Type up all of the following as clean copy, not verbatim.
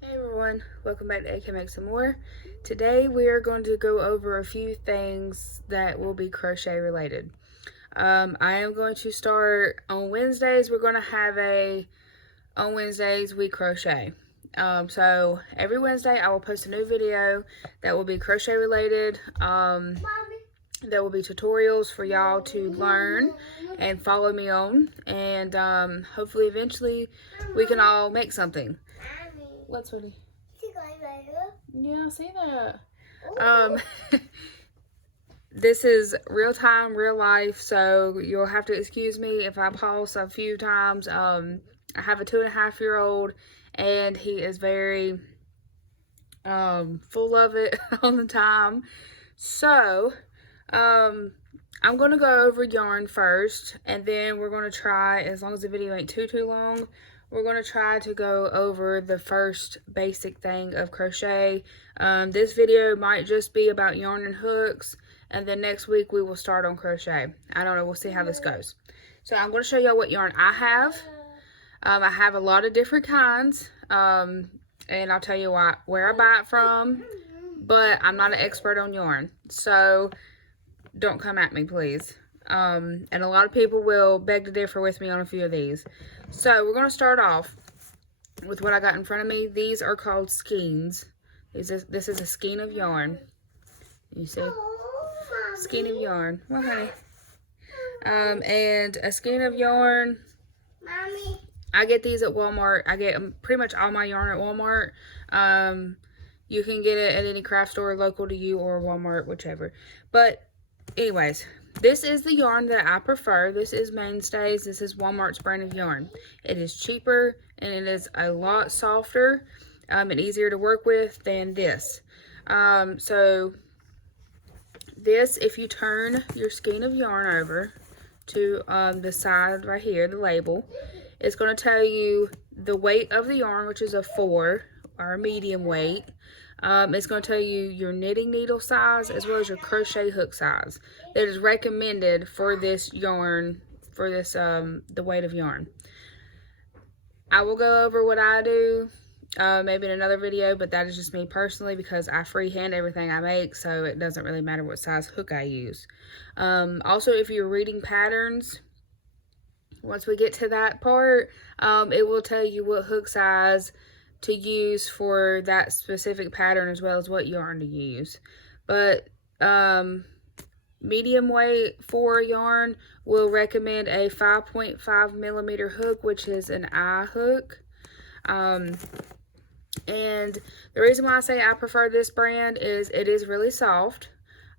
Hey everyone, welcome back to AK Make Some More. Today we are going to go over a few things that will be crochet related. I am going to start on Wednesdays. We're going to have on Wednesdays We Crochet. So every Wednesday I will post a new video that will be crochet related. There will be tutorials for y'all to learn and follow me on, and hopefully eventually we can all make something. What, sweetie? Yeah, I see that. This is real time, real life, so you'll have to excuse me if I pause a few times. I have a 2.5-year-old, and he is very full of it all the time. So, I'm going to go over yarn first, and then we're going to try, as long as the video ain't too long, we're going to try to go over the first basic thing of crochet. This video might just be about yarn and hooks, and then next week we will start on crochet. I don't know, we'll see how this goes. So I'm going to show y'all what yarn I have. I have a lot of different kinds, and I'll tell you where I buy it from, but I'm not an expert on yarn, so don't come at me, please. And a lot of people will beg to differ with me on a few of these. So we're going to start off with what I got in front of me. These are called skeins. This is a skein of yarn. You see? Skein of yarn. Well, honey. And a skein of yarn. Mommy. I get these at Walmart. I get pretty much all my yarn at Walmart. You can get it at any craft store local to you or Walmart, whichever. But anyways, this is the yarn that I prefer. This is Mainstays. This is Walmart's brand of yarn. It is cheaper and it is a lot softer and easier to work with than this. So this, if you turn your skein of yarn over to the side right here, the label, it's going to tell you the weight of the yarn, which is a 4 or a medium weight. It's going to tell you your knitting needle size as well as your crochet hook size that is recommended for this yarn, for this the weight of yarn. I will go over what I do maybe in another video, but that is just me personally because I freehand everything I make, so it doesn't really matter what size hook I use. Also, if you're reading patterns, once we get to that part, it will tell you what hook size to use for that specific pattern as well as what yarn to use. But medium weight for yarn will recommend a 5.5 millimeter hook, which is an eye hook. And the reason why I say I prefer this brand is it is really soft.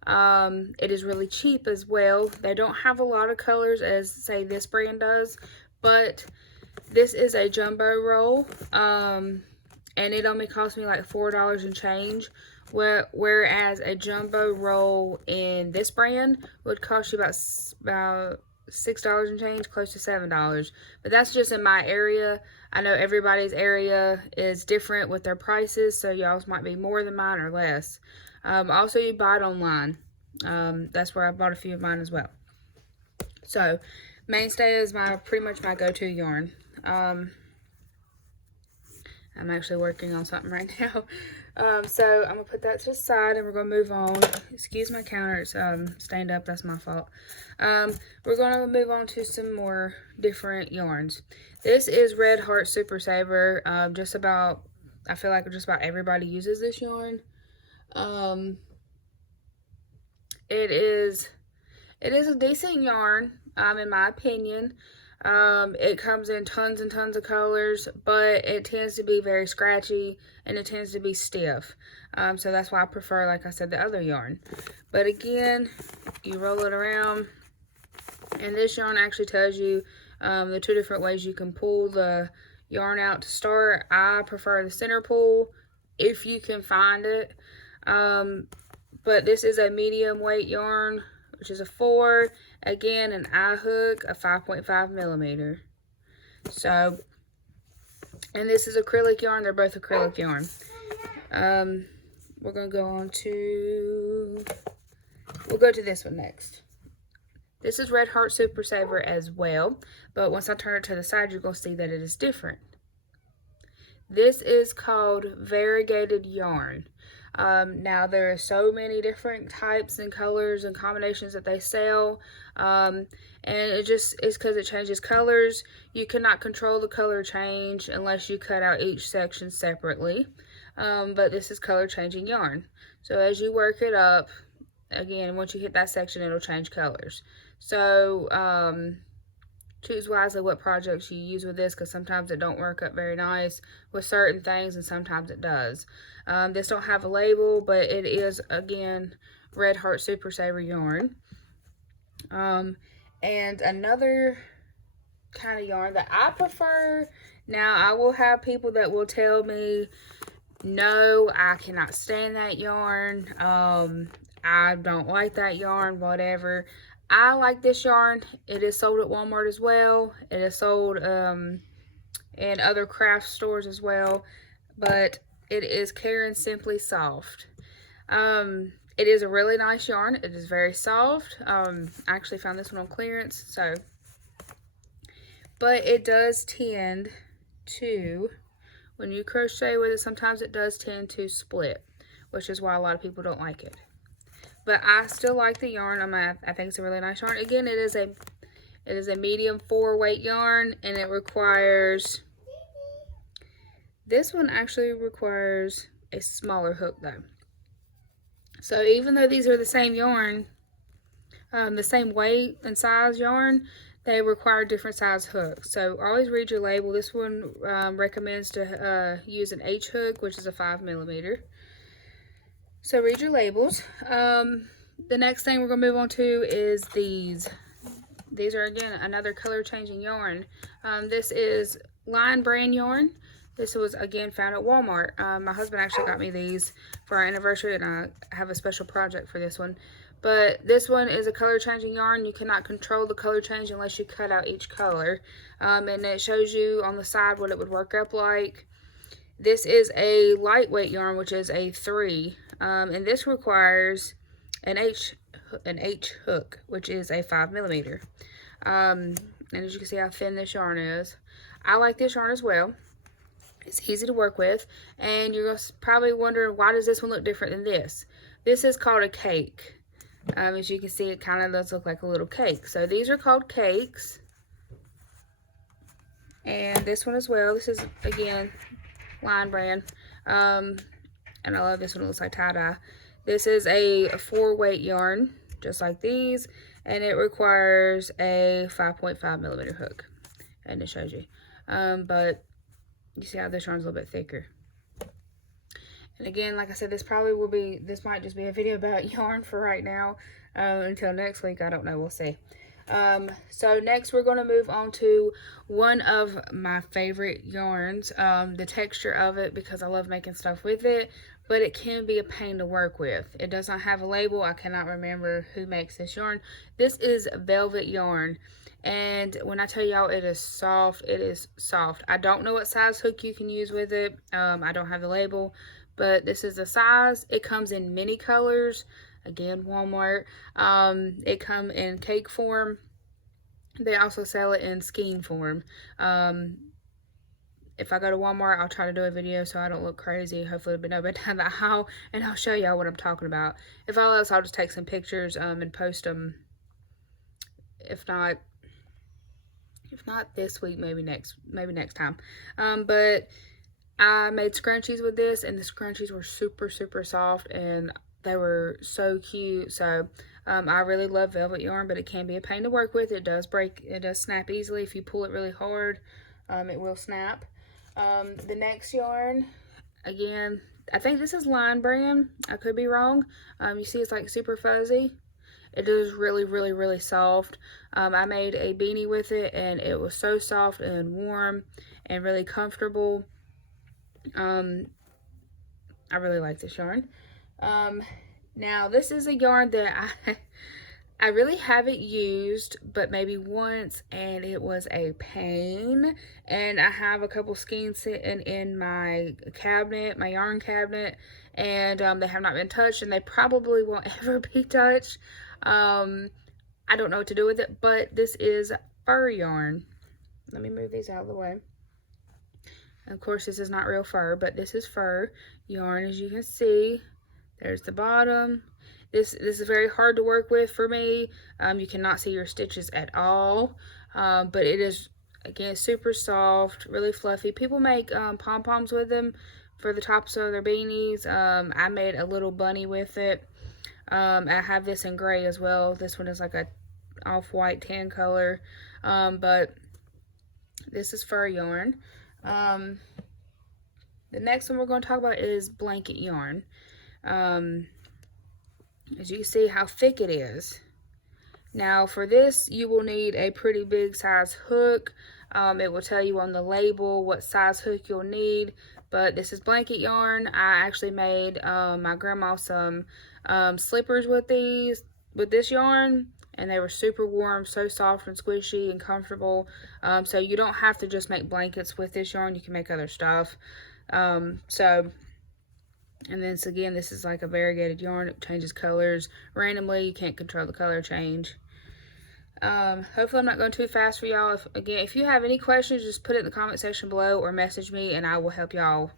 It is really cheap as well. They don't have a lot of colors as, say, this brand does, but this is a jumbo roll, and it only cost me like $4 and change, whereas a jumbo roll in this brand would cost you about $6 and change, close to $7. But that's just in my area. I know everybody's area is different with their prices, so y'all's might be more than mine or less. Also, you buy it online. That's where I bought a few of mine as well. So, Mainstay is pretty much my go-to yarn. I'm actually working on something right now. So I'm going to put that to the side and we're going to move on. Excuse my counter, it's stained up, that's my fault. We're going to move on to some more different yarns. This is Red Heart Super Saver. I feel like just about everybody uses this yarn. It is a decent yarn, in my opinion. It comes in tons and tons of colors, but it tends to be very scratchy and it tends to be stiff. So that's why I prefer, like I said, the other yarn. But again, you roll it around, and this yarn actually tells you the 2 different ways you can pull the yarn out to start. I prefer the center pull if you can find it. But this is a medium weight yarn, which is a 4. Again, an eye hook, a 5.5 millimeter. So, and this is acrylic yarn. They're both acrylic yarn. We're going to go on to, we'll go to this one next. This is Red Heart Super Saver as well, but once I turn it to the side, you're going to see that it is different. This is called variegated yarn. Now there are so many different types and colors and combinations that they sell, and it just is because it changes colors. You cannot control the color change unless you cut out each section separately, but this is color changing yarn. So as you work it up, again, once you hit that section, it'll change colors. So choose wisely what projects you use with this, because sometimes it don't work up very nice with certain things and sometimes it does. This don't have a label, but it is, again, Red Heart Super Saver yarn. And another kind of yarn that I prefer, now I will have people that will tell me, no, I cannot stand that yarn, I don't like that yarn, whatever. I like this yarn. It is sold at Walmart as well. It is sold in other craft stores as well, but it is Karen Simply Soft. It is a really nice yarn. It is very soft. I actually found this one on clearance, so. But it does tend to, when you crochet with it, sometimes it does tend to split, which is why a lot of people don't like it. But I still like the yarn. I think it's a really nice yarn. Again, it is a medium 4-weight yarn, and it requires, this one actually requires a smaller hook though. So even though these are the same yarn, the same weight and size yarn, they require different size hooks. So always read your label. This one recommends to use an H hook, which is a 5mm. So read your labels. The next thing we're going to move on to is these. These are, again, another color changing yarn. This is Lion brand yarn. This was, again, found at Walmart. My husband actually got me these for our anniversary, and I have a special project for this one. But this one is a color changing yarn. You cannot control the color change unless you cut out each color. And it shows you on the side what it would work up like. This is a lightweight yarn, which is a 3. And this requires an H hook, which is a 5mm. And as you can see how thin this yarn is. I like this yarn as well. It's easy to work with. And you're probably wondering, why does this one look different than this? This is called a cake. As you can see, it kind of does look like a little cake. So these are called cakes. And this one as well. This is, again, Lion brand. And I love this one. It looks like tie-dye. This is a 4-weight yarn, just like these, and it requires a 5.5mm hook, and it shows you. But you see how this yarn's a little bit thicker. And again, like I said, this might just be a video about yarn for right now. Until next week, I don't know. We'll see. So next we're going to move on to one of my favorite yarns. The texture of it, because I love making stuff with it, but it can be a pain to work with. It does not have a label. I cannot remember who makes this yarn. This is velvet yarn, and when I tell y'all it is soft, it is soft. I don't know what size hook you can use with it. I don't have the label, but this is the size. It comes in many colors. Again, Walmart. It come in cake form. They also sell it in skein form. If I go to Walmart, I'll try to do a video so I don't look crazy. Hopefully it'll be no better down the aisle, and I'll show y'all what I'm talking about. If all else, I'll just take some pictures and post them. If not this week, maybe next time. But I made scrunchies with this, and the scrunchies were super, super soft, and they were so cute. So I really love velvet yarn, but it can be a pain to work with. It does break, it does snap easily. If you pull it really hard, it will snap. The next yarn, again, I think this is Lion brand. I could be wrong. You see it's like super fuzzy. It is really, really, really soft. I made a beanie with it, and it was so soft and warm and really comfortable. I really like this yarn. Now this is a yarn that I really haven't used but maybe once, and it was a pain. And I have a couple skeins sitting in my cabinet, my yarn cabinet, and they have not been touched, and they probably won't ever be touched. I don't know what to do with it, but this is fur yarn. Let me move these out of the way. Of course, this is not real fur, but this is fur yarn, as you can see. There's the bottom. This is very hard to work with for me. You cannot see your stitches at all, but it is, again, super soft, really fluffy. People make pom-poms with them for the tops of their beanies. I made a little bunny with it. I have this in gray as well. This one is like a off-white tan color, but this is fur yarn. The next one we're going to talk about is blanket yarn. As you can see how thick it is. Now for this, you will need a pretty big size hook. It will tell you on the label what size hook you'll need, but this is blanket yarn. I actually made my grandma some slippers with this yarn, and they were super warm, so soft and squishy and comfortable. So you don't have to just make blankets with this yarn. You can make other stuff. And then again, this is like a variegated yarn. It changes colors randomly. You can't control the color change. Hopefully I'm not going too fast for y'all. If you have any questions, just put it in the comment section below or message me and I will help y'all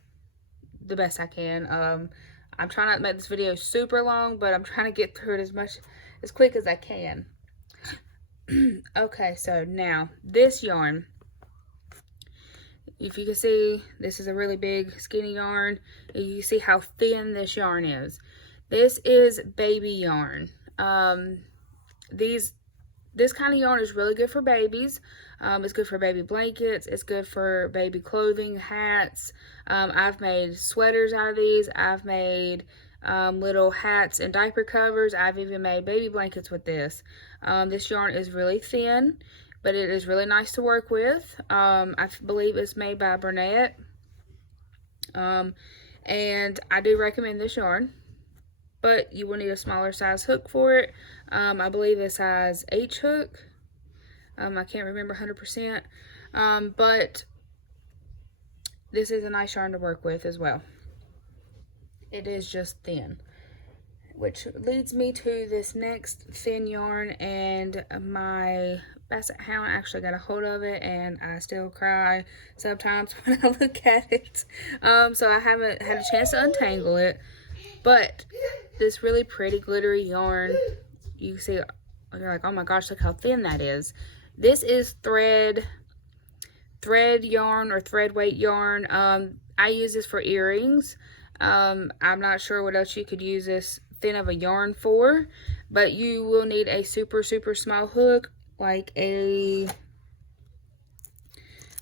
the best I can. I'm trying not to make this video super long, but I'm trying to get through it as quick as I can. Okay, so now this yarn, if you can see, this is a really big skinny yarn. You can see how thin this yarn is. This is baby yarn. This kind of yarn is really good for babies. It's good for baby blankets. It's good for baby clothing, hats. I've made sweaters out of these. I've made little hats and diaper covers. I've even made baby blankets with this. This yarn is really thin, but it is really nice to work with. I believe it's made by Bernadette. And I do recommend this yarn, but you will need a smaller size hook for it. I believe a size H hook. I can't remember 100%. But this is a nice yarn to work with as well. It is just thin. Which leads me to this next thin yarn, and my Basset Hound actually got a hold of it, and I still cry sometimes when I look at it. So I haven't had a chance to untangle it, but this really pretty glittery yarn, you see, you're like, oh my gosh, look how thin that is. This is thread yarn or thread weight yarn. I use this for earrings. I'm not sure what else you could use this thin of a yarn for, but you will need a super small hook, like a,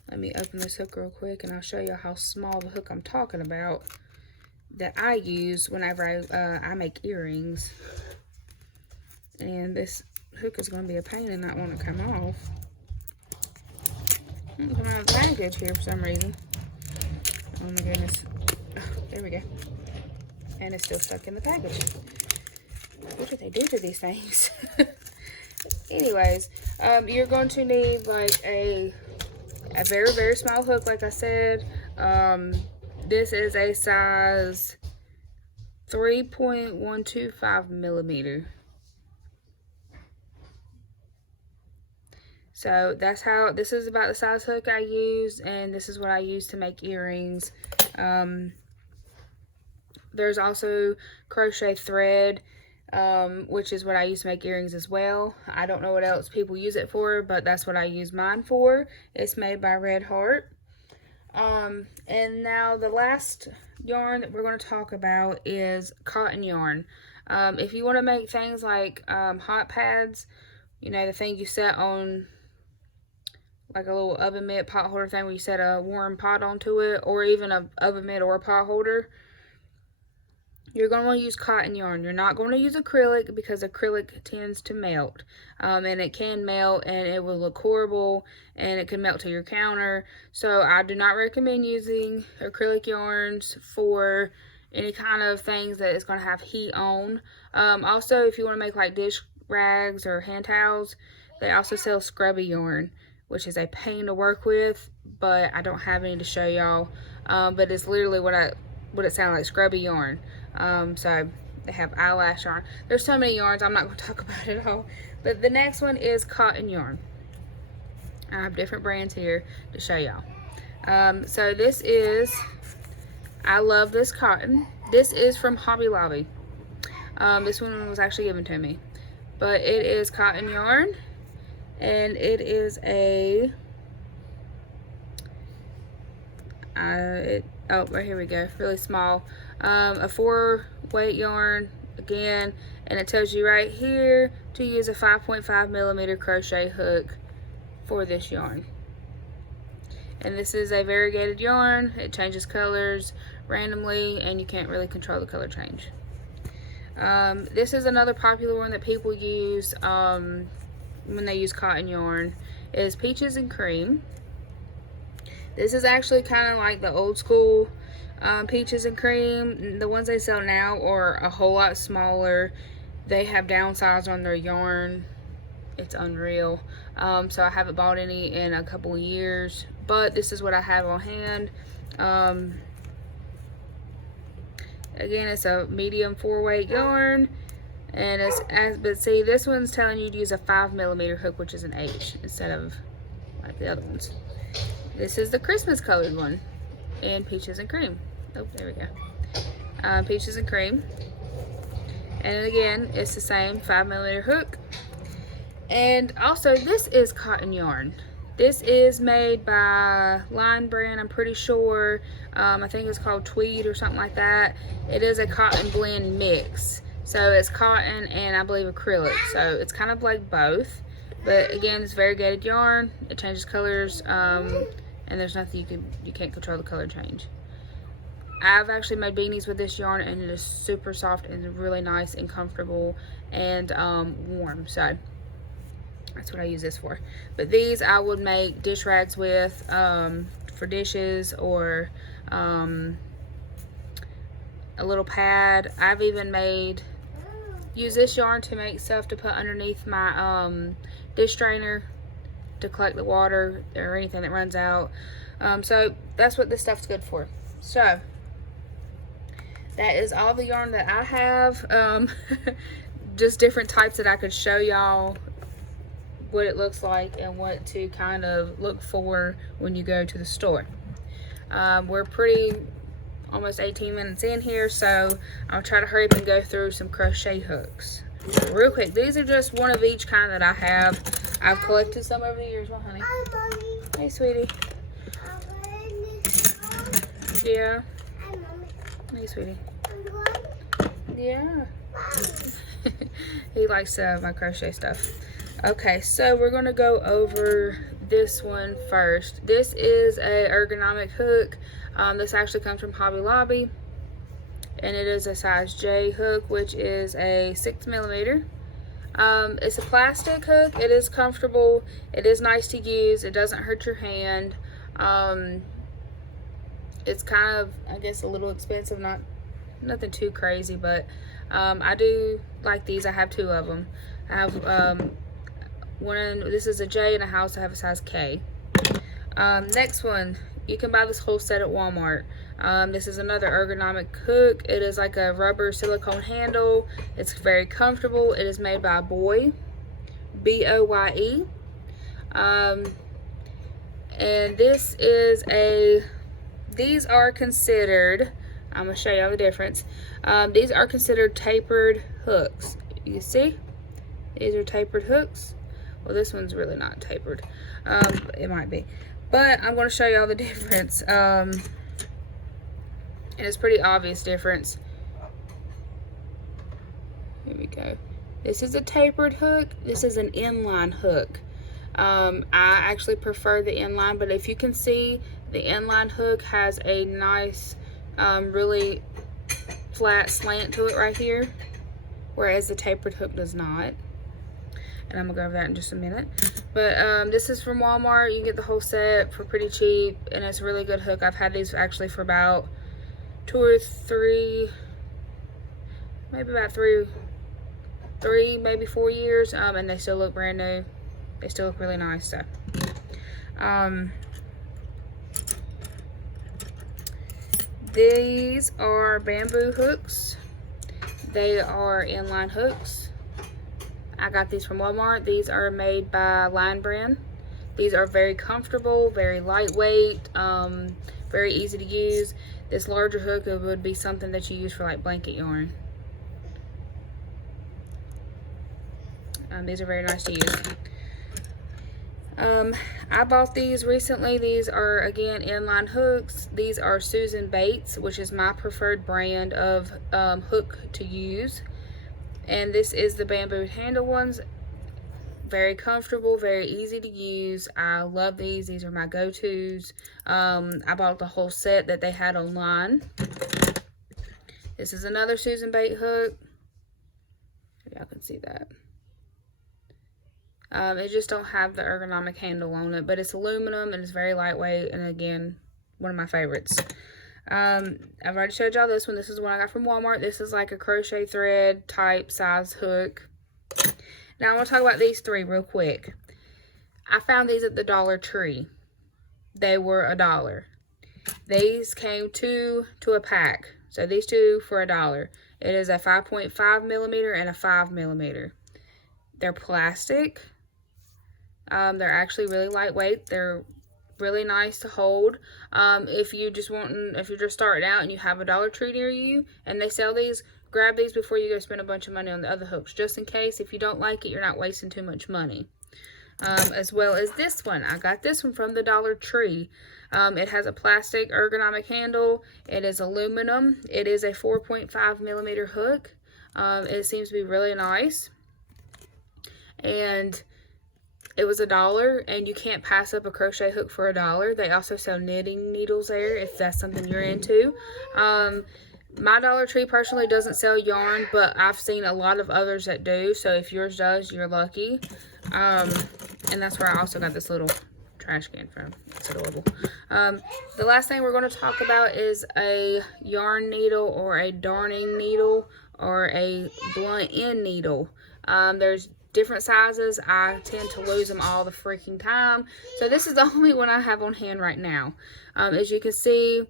let me open this hook real quick and I'll show you how small the hook I'm talking about that I use whenever I make earrings. And this hook is going to be a pain and not want to come off. Come out of the package here for some reason. Oh my goodness. Oh, there we go. And it's still stuck in the package. What do they do to these things? Anyways, you're going to need like a very small hook, like I said. This is a size 3.125 millimeter. So that's how, this is about the size hook I use, and this is what I use to make earrings. There's also crochet thread, which is what I use to make earrings as well. I don't know what else people use it for, but that's what I use mine for. It's made by Red Heart. And now the last yarn that we're going to talk about is cotton yarn. If you want to make things like hot pads, you know, the thing you set on, like a little oven mitt pot holder thing where you set a warm pot onto it, or even a oven mitt or a pot holder, you're going to want to use cotton yarn. You're not going to use acrylic because acrylic tends to melt. And it can melt and it will look horrible and it can melt to your counter. So I do not recommend using acrylic yarns for any kind of things that is going to have heat on. Also, if you want to make like dish rags or hand towels, they also sell scrubby yarn, which is a pain to work with, but I don't have any to show y'all. But it's literally what it sounds like, scrubby yarn. So they have eyelash yarn. There's so many yarns, I'm not going to talk about it all. But the next one is cotton yarn. I have different brands here to show y'all. So this is, I love this cotton. This is from Hobby Lobby. This one was actually given to me. But it is cotton yarn. And it is a, oh, right here we go, really small. A 4-weight yarn, again, and it tells you right here to use a 5.5 millimeter crochet hook for this yarn. And this is a variegated yarn. It changes colors randomly, and you can't really control the color change. This is another popular one that people use when they use cotton yarn, is Peaches and Cream. This is actually kind of like the old school Peaches and Cream. The ones they sell now are a whole lot smaller. They have downsized on their yarn. It's unreal. So I haven't bought any in a couple of years, but this is what I have on hand. Again, it's a medium 4-weight yarn, and but see, this one's telling you to use a 5 millimeter hook, which is an H instead of like the other ones. This is the Christmas colored one in Peaches and Cream. Oh, there we go. Peaches and Cream. And again, it's the same 5 millimeter hook. And also, this is cotton yarn. This is made by Line Brand, I'm pretty sure. I think it's called Tweed or something like that. It is a cotton blend mix. So it's cotton and I believe acrylic. So it's kind of like both. But again, it's variegated yarn. It changes colors. And there's nothing you can't control the color change. I've actually made beanies with this yarn, and it is super soft and really nice and comfortable and warm. So that's what I use this for. But these I would make dish rags with for dishes, or a little pad. I've even use this yarn to make stuff to put underneath my dish strainer to collect the water or anything that runs out. So that's what this stuff's good for. So that is all the yarn that I have. Just different types that I could show y'all what it looks like and what to kind of look for when you go to the store. We're almost 18 minutes in here, so I'll try to hurry up and go through some crochet hooks real quick. These are just one of each kind that I have. I've collected some over the years. Well, honey. Hey, sweetie. Yeah. Hey, sweetie. Yeah. He likes my crochet stuff. Okay, so we're going to go over this one first. This is a ergonomic hook. This actually comes from Hobby Lobby, and it is a size J hook, which is a 6 millimeter. It's a plastic hook. It is comfortable. It is nice to use. It doesn't hurt your hand. It's kind of, I guess, a little expensive. Nothing too crazy, but I do like these. I have 2 of them. I have this is a J, and a house I have a size K. Next one, you can buy this whole set at Walmart. This is another ergonomic hook. It is like a rubber silicone handle. It's very comfortable. It is made by Boye, B-O-Y-E. And this is these are considered, I'm going to show you the difference. These are considered tapered hooks. You can see, these are tapered hooks. Well, this one's really not tapered. It might be. But I'm going to show you all the difference. And it's pretty obvious difference. Here we go. This is a tapered hook. This is an inline hook. I actually prefer the inline, but if you can see, the inline hook has a nice, really flat slant to it right here, whereas the tapered hook does not. And I'm gonna go over that in just a minute. But this is from Walmart. You can get the whole set for pretty cheap, and it's a really good hook. I've had these actually for about 2 or 3, maybe about 3, maybe 4 years, and they still look brand new. They still look really nice. So these are bamboo hooks. They are inline hooks. I got these from Walmart. These are made by Line Brand. These are very comfortable, very lightweight, very easy to use. This larger hook, it would be something that you use for like blanket yarn. These are very nice to use. I bought these recently. These are, again, inline hooks. These are Susan Bates, which is my preferred brand of hook to use. And this is the bamboo handle ones. Very comfortable, very easy to use. I love these. These are my go-tos. I bought the whole set that they had online. This is another Susan Bates hook. Y'all can see that. It just don't have the ergonomic handle on it, but it's aluminum and it's very lightweight, and again, one of my favorites. I've already showed y'all this one. This is one I got from Walmart. This is like a crochet thread type size hook. Now I want to talk about these three real quick. I found these at the Dollar Tree. They were $1. These came two to a pack. So these two for $1. It is a 5.5 millimeter and a 5 millimeter. They're plastic. They're actually really lightweight. They're really nice to hold. If you're just starting out and you have a Dollar Tree near you and they sell these, grab these before you go spend a bunch of money on the other hooks, just in case. If you don't like it, you're not wasting too much money. As well as this one. I got this one from the Dollar Tree. It has a plastic ergonomic handle. It is aluminum. It is a 4.5 millimeter hook. It seems to be really nice. And it was $1, and you can't pass up a crochet hook for $1. They also sell knitting needles there if that's something you're into. My Dollar Tree personally doesn't sell yarn, but I've seen a lot of others that do. So if yours does, you're lucky. And that's where I also got this little trash can from. It's adorable. The last thing we're going to talk about is a yarn needle or a darning needle or a blunt end needle. There's different sizes. I tend to lose them all the freaking time. So this is the only one I have on hand right now. As you can see,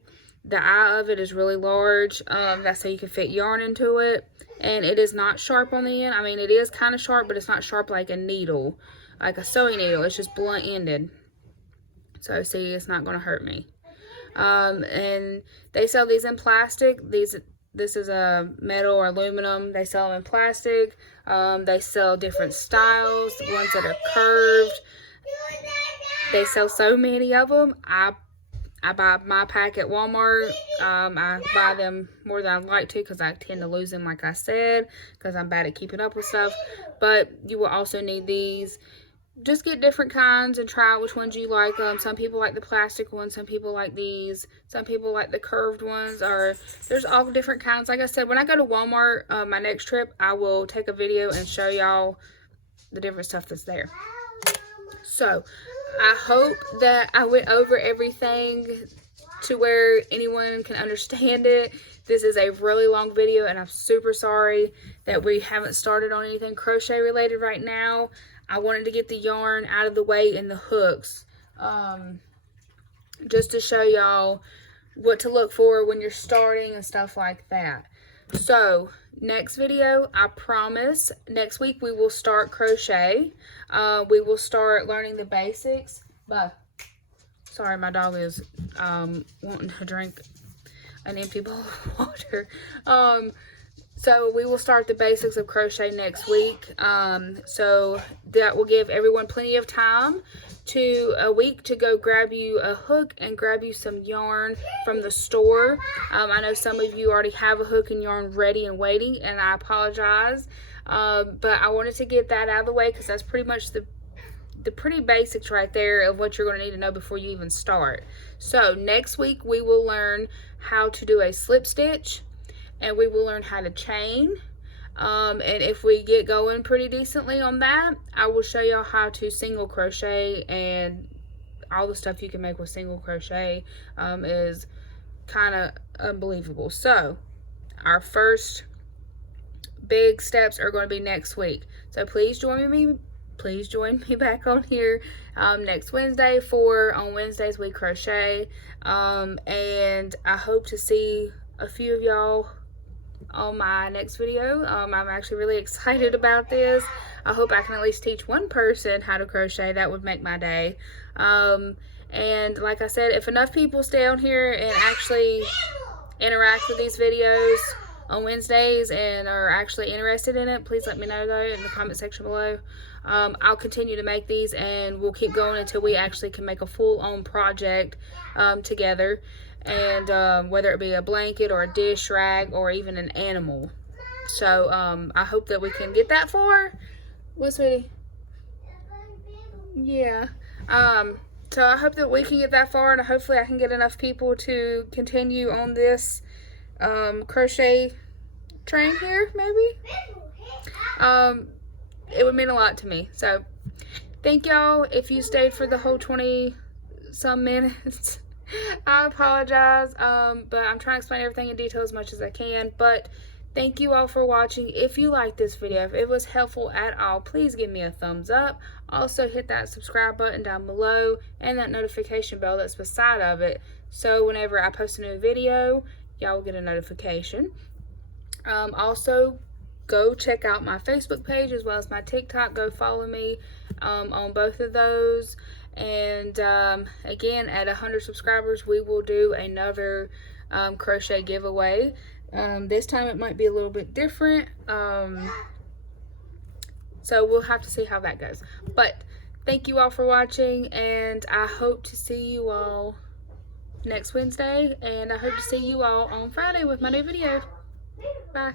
the eye of it is really large. That's so you can fit yarn into it. And it is not sharp on the end. I mean, it is kind of sharp, but it's not sharp like a needle, like a sewing needle. It's just blunt ended. So see, it's not going to hurt me. And they sell these in plastic. This is a metal or aluminum. They sell them in plastic. They sell different styles, ones that are curved. They sell so many of them. I buy my pack at Walmart. I buy them more than I'd like to because I tend to lose them, like I said, because I'm bad at keeping up with stuff. But you will also need these. Just get different kinds and try out which ones you like. Some people like the plastic ones. Some people like these. Some people like the curved ones. Or there's all different kinds. Like I said, when I go to Walmart, my next trip, I will take a video and show y'all the different stuff that's there. So I hope that I went over everything to where anyone can understand it. This is a really long video, and I'm super sorry that we haven't started on anything crochet related right now. I wanted to get the yarn out of the way and the hooks, just to show y'all what to look for when you're starting and stuff like that. So next video, I promise, next week we will start crochet. We will start learning the basics. But sorry, my dog is wanting to drink an empty bowl of water. So we will start the basics of crochet next week. So that will give everyone plenty of time to a week to go grab you a hook and grab you some yarn from the store. I know some of you already have a hook and yarn ready and waiting, and I apologize. But I wanted to get that out of the way because that's pretty much the pretty basics right there of what you're going to need to know before you even start. So next week we will learn how to do a slip stitch. And we will learn how to chain. And if we get going pretty decently on that, I will show y'all how to single crochet, and all the stuff you can make with single crochet is kind of unbelievable. So our first big steps are going to be next week. So please join me back on here next Wednesday for On Wednesdays We Crochet. And I hope to see a few of y'all on my next video. I'm actually really excited about this. I hope I can at least teach one person how to crochet. That would make my day. And like I said, if enough people stay on here and actually interact with these videos on Wednesdays and are actually interested in it, please let me know though in the comment section below. I'll continue to make these, and we'll keep going until we actually can make a full-on project together, and whether it be a blanket or a dish rag or even an animal. So I hope that we can get that far. What, sweetie? Yeah. So I hope that we can get that far, and hopefully I can get enough people to continue on this crochet train here, maybe. It would mean a lot to me. So thank y'all if you stayed for the whole 20 some minutes. I apologize, but I'm trying to explain everything in detail as much as I can. But thank you all for watching. If you liked this video, if it was helpful at all, please give me a thumbs up. Also hit that subscribe button down below and that notification bell that's beside of it, so whenever I post a new video, y'all will get a notification. Also, go check out my Facebook page as well as my TikTok. Go follow me on both of those. And again, at 100 subscribers, we will do another crochet giveaway. This time it might be a little bit different. So we'll have to see how that goes. But thank you all for watching, and I hope to see you all next Wednesday. And I hope to see you all on Friday with my new video. Bye.